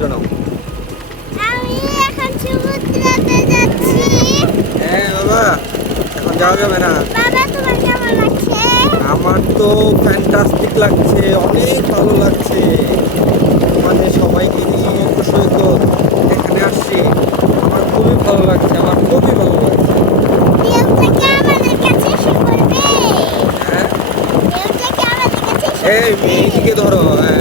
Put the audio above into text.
জানাও। আমি এখন সমুদ্রেতে যাচ্ছি। হ্যাঁ বাবা, এখন যাওয়া যাবে না। বাবা তোমার কেমন লাগছে? আমার তো ফ্যান্টাস্টিক লাগছে, অনেক ভালো লাগছে। আমাদের সবাইকে নিয়ে সমুদ্র সৈকত এখানে আসছি, আমার খুবই ভালো লাগছে, আমার খুবই ভালো লাগছে। ঢেউটা কি আমাদের কাছে এসে পড়বে? হ্যাঁ, ঢেউটা কি আমাদের কাছে এসে এই পড়বে? এইদিকে ধরো, হ্যাঁ।